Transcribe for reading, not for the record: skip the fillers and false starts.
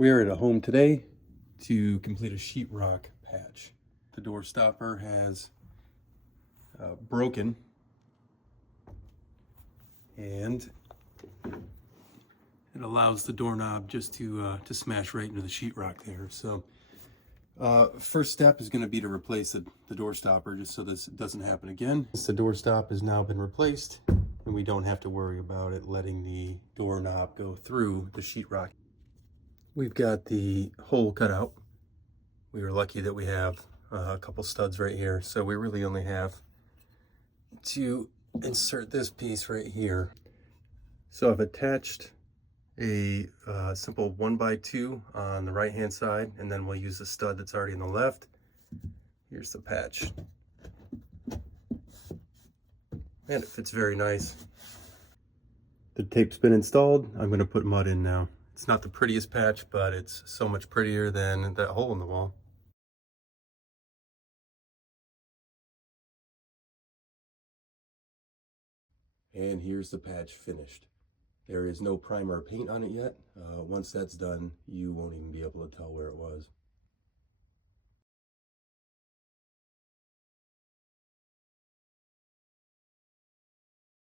We're at a home today to complete a sheetrock patch. The door stopper has broken, and it allows the doorknob just to smash right into the sheetrock there. So first step is going to be to replace the door stopper, just so this doesn't happen again. The door stop has now been replaced, and we don't have to worry about it letting the doorknob go through the sheetrock. We've got the hole cut out. We were lucky that we have a couple studs right here, so we really only have to insert this piece right here. So I've attached a simple 1x2 on the right hand side, and then we'll use the stud that's already on the left. Here's the patch, and it fits very nice. The tape's been installed. I'm going to put mud in now. It's not the prettiest patch, but it's so much prettier than that hole in the wall. And here's the patch finished. There is no primer or paint on it yet. Once that's done, you won't even be able to tell where it was.